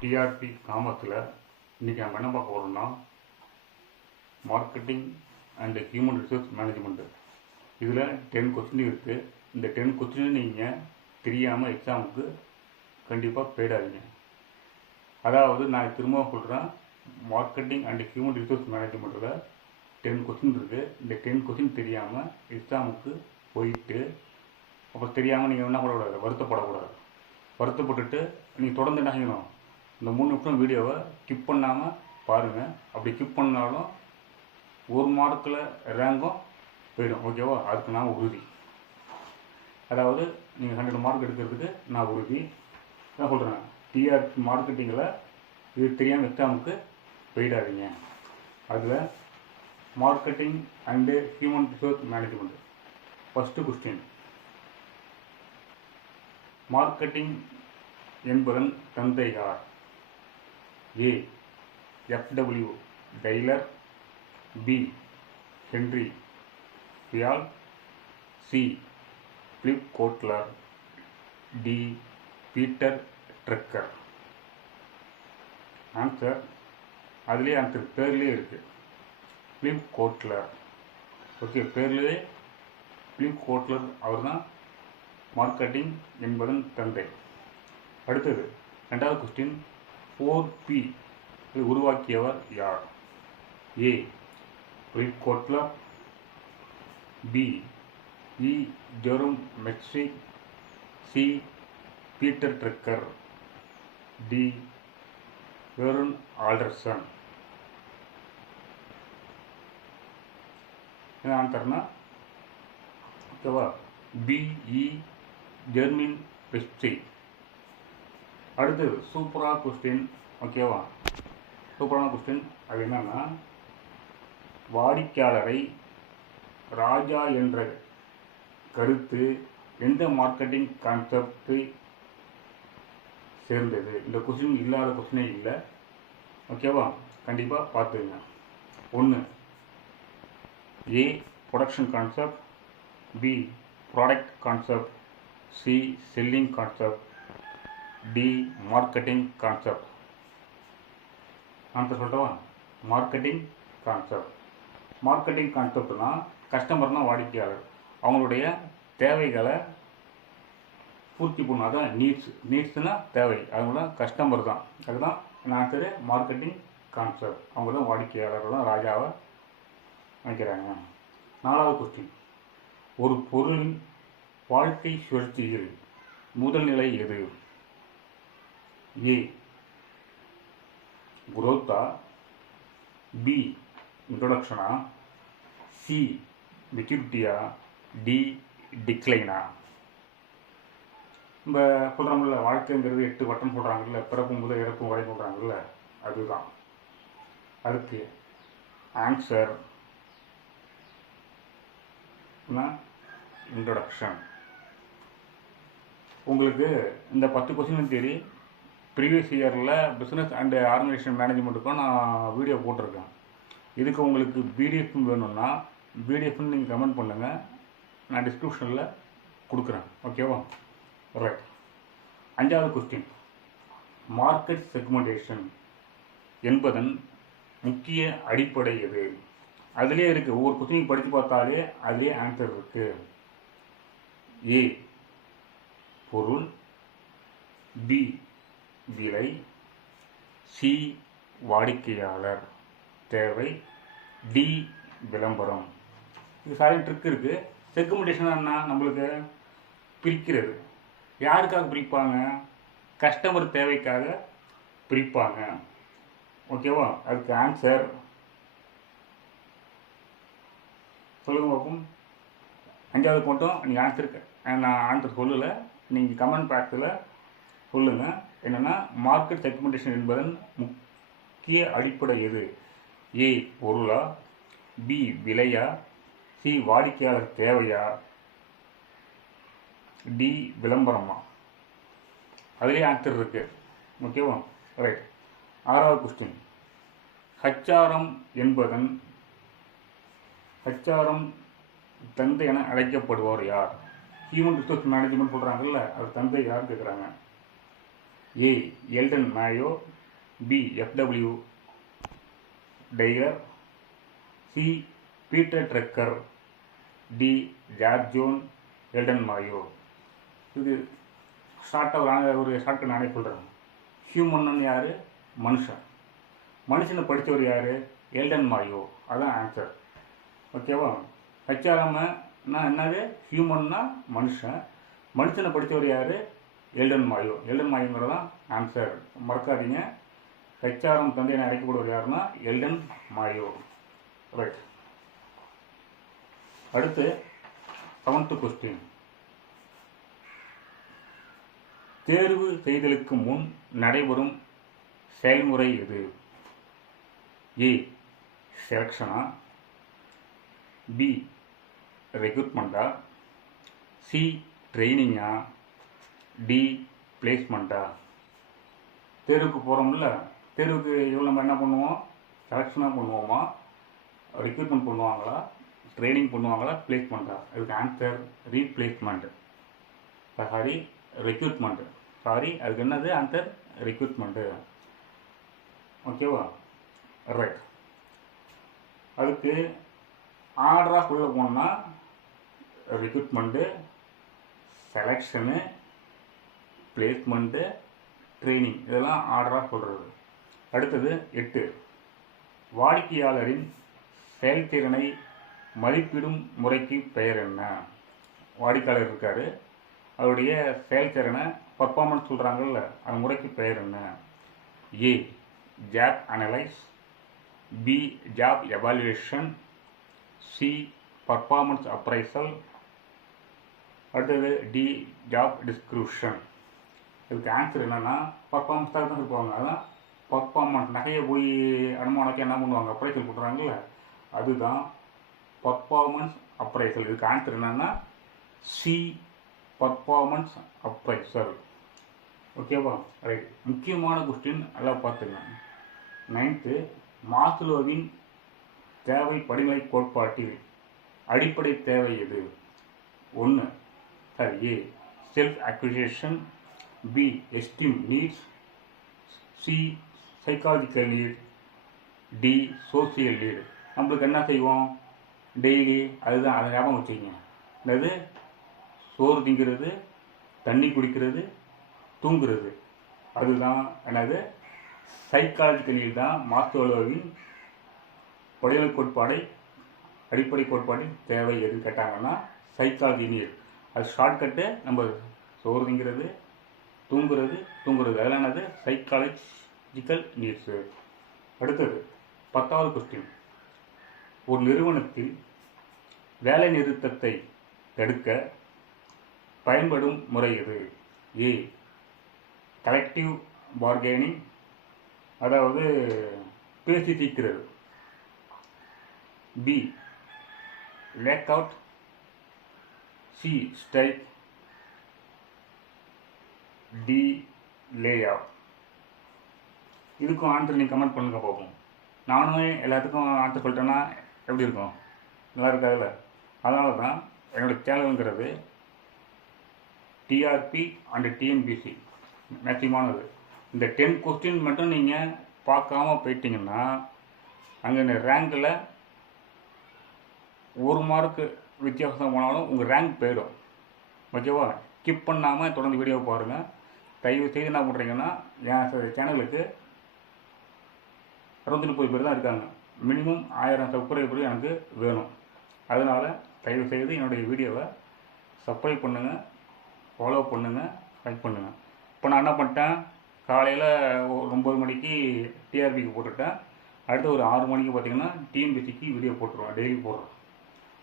TRP காமர்ஸில் இன்றைக்கி நம்ம என்ன பார்க்க போகிறோம்னா marketing and human resource management. இதில் 10 கொஸ்டின் இருக்குது. இந்த 10 கொஸ்டின் நீங்கள் தெரியாமல் எக்ஸாமுக்கு கண்டிப்பாக போயிடாதீங்க. அதாவது நான் திரும்ப சொல்கிறேன், மார்க்கெட்டிங் அண்டு ஹியூமன் ரிசோர்ஸ் மேனேஜ்மெண்ட்டில் 10 கொஸ்டின் இருக்குது. இந்த 10 கொஸ்டின் தெரியாமல் எக்ஸாமுக்கு போயிட்டு அப்புறம் தெரியாமல் நீங்கள் என்ன பண்ணக்கூடாது, வருத்தப்படக்கூடாது. வருத்தப்பட்டுட்டு நீங்கள் தொடர்ந்து என்ன செய்யணும், இந்த 3 நிமிஷம் வீடியோவை கிப் பண்ணாமல் பாருங்கள். அப்படி கிப் பண்ணாலும் 1 மார்க்கில் ரேங்கும் போயிடும். ஓகேவா? அதுக்கு நான் உறுதி. அதாவது நீங்கள் 100 மார்க் எடுக்கிறதுக்கு நான் உறுதி. என்ன சொல்கிறேன், டிஆர்பி மார்க்கெட்டிங்கில் இது தெரியாமல் எக்ஸாமுக்கு போயிடாதீங்க. அதில் marketing and human resource management. First question, marketing என்பதன் தந்தை யார்? A. FW Taylor, B. Henry Fayol, C. Philip Kotler, D. Peter Drucker. Answer அதுலேயே ஆன்சர் பேர்லேயே இருக்குது, பிலிப் கோட்லர். ஓகே, பேர்லேயே பிலிப் கோட்லர் அவர் தான் மார்க்கெட்டிங் என்பதன் தந்தை. அடுத்தது 2வது கொஸ்டின், 4P இது உருவாக்கியவர் யார்? A. Philip Kotler, B. E. Jerome McCarthy, C. Peter Drucker, D. Vern Alderson. என்ன ஆன்சர்னா, ஓகேவா, பிஇ ஜெர்மின் பெஸ்டி. அடுத்தது சூப்பரான கொஸ்டின். ஓகேவா, சூப்பரான கொஸ்டின். அது என்னன்னா, வாடிக்கையாளரை ராஜா என்ற கருத்து எந்த மார்க்கெட்டிங் கான்செப்டை சேர்ந்தது? இந்த கொஸ்டின் இல்லாத கொஸ்டினே இல்லை. ஓகேவா, கண்டிப்பாக பார்த்துங்க. 1. A. Production concept, B. Product concept, C. Selling concept, D. Marketing concept. Answer சொல்லவா? Marketing concept. மார்க்கெட்டிங் கான்செப்ட்னா கஸ்டமர்னா வாடிக்கையாளர், அவங்களுடைய தேவைகளை பூர்த்தி பண்ணும். அதான் நீட்ஸ்னா தேவை, அவங்கள கஸ்டமர் தான். அதுதான் ஆன்சரு, மார்க்கெட்டிங் கான்செப்ட். அவங்க தான் வாடிக்கையாளர் தான் ராஜாவை நினைக்கிறாங்க. 4வது கொஸ்டின், ஒரு பொருளின் வாழ்க்கை சுழற்சியில் முதல் நிலை எது? ஏ. குரோத்தா, பி. இன்ட்ரோடக்ஷனா, சி. மெச்சூரிட்டியா, டி. டிக்ளைனா. நம்ம சொல்கிறாங்கல்ல, வாழ்க்கைங்கிறது 8 வட்டம் சொல்கிறாங்கல்ல, பிறப்பும் முதல் இறப்பும் வரை சொல்கிறாங்கல்ல, அதுதான். அதுக்கு ஆன்சர் இன்ட்ரோடக்ஷன். உங்களுக்கு இந்த 10 கொஸ்டின் தேடி ப்ரீவியஸ் இயரில் பிஸ்னஸ் அண்டு ஆர்கனைசேஷன் மேனேஜ்மெண்ட்டுக்கும் நான் வீடியோ போட்டிருக்கேன். இதுக்கு உங்களுக்கு பிடிஎஃப் வேணும்னா பிடிஎஃப்னு நீங்கள் கமெண்ட் பண்ணுங்கள், நான் டிஸ்கிரிப்ஷனில் கொடுக்குறேன். ஓகேவா? ரைட். 5வது கொஸ்டின், மார்க்கெட் செக்மெண்டேஷன் என்பதன் முக்கிய அடிப்படை எது? அதிலே இருக்குது, ஒவ்வொரு கொஸ்டின் படித்து பார்த்தாலே அதிலே ஆன்சர் இருக்குது. ஏ. பொருள், பி. விலை, சி. வாடிக்கையாளர் தேவை, டி. விளம்பரம். இது சாரி ட்ரிக் இருக்குது. செக்மெண்டேஷன் என்ன, நம்மளுக்கு பிரிக்கிறது. யாருக்காக பிரிப்பாங்க? கஸ்டமர் தேவைக்காக பிரிப்பாங்க. ஓகேவா? அதுக்கு ஆன்சர் சொல்லுங்க பார்ப்போம். 5வது மட்டும் நீங்கள் ஆன்சருக்கு நான் ஆன்சர் சொல்லலை, நீங்கள் கமெண்ட் பாக்ஸில் சொல்லுங்கள். என்னென்னா, மார்க்கெட் செக்மெண்டேஷன் என்பதன் முக்கிய அடிப்படை எது? ஏ. பொருளா, பி. விலையா, சி. வாடிக்கையாளர் தேவையா, டி. விளம்பரமா? அதிலே ஆன்சர் இருக்கு. ஓகேவா? ரைட். 6வது கொஸ்டின், ஹச்ஆர்எம் என்பதன் தந்தை என அழைக்கப்படுவார் யார்? ஹியூமன் ரிசோர்ஸ் மேனேஜ்மெண்ட் சொல்கிறாங்கல்ல, அது தந்தை யார் கேட்குறாங்க. A Elton Mayo, B FW Taylor, C Peter Drucker, D George Elton Mayo. இது ஷார்ட்டாக ஒரு ஷார்ட்கட் நானே சொல்கிறேன். ஹியூமன் யார்? மனுஷன். மனுஷனை படித்தவர் யார்? Elton Mayo. அதான் ஆன்சர். ஓகேவா? ஹெச்ஆர்எம்னா என்னது? ஹியூமன்னா மனுஷன். மனுஷனை படித்தவர் யார்? Elton Mayo. எல்டன் மாயோங்கிறது தான் ஆன்சர். மறக்காதீங்க. ஹெச்ஆர்எம் தந்தையை அழைக்கப்படுவர் யாருன்னா எல்டன் மாயோ. ரைட். அடுத்து 7th கொஸ்டின். தேர்வு செய்தலுக்கு முன் நடைபெறும் செயல்முறை எது? ஏ செலக்ஷனா, பி ரெக்ரூட்மெண்ட்டா, சி ட்ரைனிங்கா, டி பிளேஸ்மெண்ட்டா? தேர்வுக்கு போகிறோம்ல, தேர்வுக்கு இவ்வளோ நம்ம என்ன பண்ணுவோம்? செலக்ஷனாக பண்ணுவோமா, ரெக்ரூட்மெண்ட் பண்ணுவாங்களா, ட்ரைனிங் பண்ணுவாங்களா, பிளேஸ்மெண்ட்டா? இதுக்கு answer replacement. Sorry, recruitment. Sorry, அதுக்கு என்னது ஆன்சர்? ரெக்ரூட்மெண்ட்டு. ஓகேவா? ரைட். அதுக்கு ஆர்டராக உள்ள போனால் ரெக்ரூட்மெண்ட்டு, செலெக்ஷனு, பிளேஸ்மெண்ட்டு, ட்ரைனிங், இதெல்லாம் ஆர்டராக சொல்கிறது. அடுத்தது 8. வாடிக்கையாளரின் செயல்திறனை மதிப்பிடும் முறைக்கு பெயர் என்ன? வாடிக்கையாளர் இருக்கார், அவருடைய செயல்திறனை பர்ஃபார்மன்ஸ் சொல்கிறாங்கல்ல, அந்த முறைக்கு பெயர் என்ன? A job analyse, B job evaluation, C performance appraisal, அடுத்தது டி ஜாப் டிஸ்கிரிப்ஷன். இதுக்கு ஆன்சர் என்னென்னா பர்ஃபார்மன்ஸாக தான் இருப்பாங்க. அதான் பர்ஃபார்மன்ஸ். நகையை போய் அனுமானக்கு என்ன பண்ணுவாங்க? அப்ரைசல் பண்ணுறாங்கல்ல, அதுதான் பர்ஃபார்மன்ஸ் அப்ரைசல். இதுக்கு ஆன்சர் என்னென்னா சி பர்ஃபார்மன்ஸ் அப்ரைசல். ஓகேவா? ரைட். முக்கியமான கொஸ்டின் நல்லா பார்த்துங்க. 9th மாஸ்லோவின் தேவை படிநிலை கோட்பாட்டில் அடிப்படை தேவை எது? 1 A self acquisition, B esteem needs, C psychological need, D social need. நம்மளுக்கு என்ன செய்வோம் டெய்லி? அதுதான், அதை ஞாபகம் வச்சுக்கோங்க. அதாவது சோறு திங்கிறது, தண்ணி குடிக்கிறது, தூங்குறது. அதுதான் என்னது? சைக்காலஜிக்கல் நீட் தான் மாஸ்லோவின் படிநிலை கோட்பாடை அடிப்படை கோட்பாட்டில் தேவை எதுன்னு கேட்டாங்கன்னா சைக்காலஜி நீட். அது ஷார்ட்கட்டு. நம்ம சோறு திங்கிறது, தூங்குறது. அதெல்லாம் என்னது? Psychological needs. அடுத்தது 10வது கொஸ்டின். ஒரு நிறுவனத்தில் வேலை நிறுத்தத்தை தடுக்க பயன்படும் முறை எது? ஏ கலெக்டிவ் பார்கெனிங், அதாவது பேசி தீர்க்கிறது, B lock out, C strike, D lay off. இதுக்கும் ஆன்சர் நீங்கள் கமெண்ட் பண்ணுங்க பார்ப்போம். நானும் எல்லாத்துக்கும் ஆன்சர் சொல்லிட்டேன்னா எப்படி இருக்கும்? நல்லா இருக்காதுல்ல. அதனால தான் என்னோடய சேனலுங்கிறது டிஆர்பி அண்டு டிஎன்பிசி மேக்சிமானது. இந்த 10 கொஸ்டின் மட்டும் நீங்கள் பார்க்காம போயிட்டீங்கன்னா அங்கே ரேங்கில் 1 மார்க்கு வித்தியாசம் போனாலும் உங்கள் ரேங்க் போயிடும். ஓகேவா? ஸ்கிப் பண்ணாமல் தொடர்ந்து வீடியோ பாருங்கள். தயவு செய்து என்ன பண்ணுறீங்கன்னா, என் சேனலுக்கு 60-30 பேர் தான் இருக்காங்க. மினிமம் 1000 சப்ஸ்கிரைபர் எனக்கு வேணும். அதனால் தயவு செய்து என்னுடைய வீடியோவை சப்ஸ்கிரைப் பண்ணுங்கள், ஃபாலோ பண்ணுங்கள், லைக் பண்ணுங்கள். இப்போ நான் என்ன பண்ணிட்டேன், காலையில் 9 மணிக்கு டிஆர்பிக்கு போட்டுவிட்டேன். அடுத்து ஒரு 6 மணிக்கு பார்த்தீங்கன்னா டிஎன்பிசிக்கு வீடியோ போட்டுருவேன். டெய்லி போடுறேன்.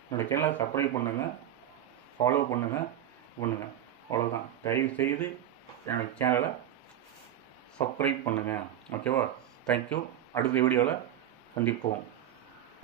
என்னோடய சேனலை சப்ஸ்கிரைப் பண்ணுங்கள், ஃபாலோ பண்ணுங்கள். அவ்வளோதான். தயவு செய்து என்னோடய சேனலை சப்ஸ்கிரைப் பண்ணுங்கள். ஓகேவா? தேங்க்யூ. அடுத்த வீடியோவில் சந்திப்போம்.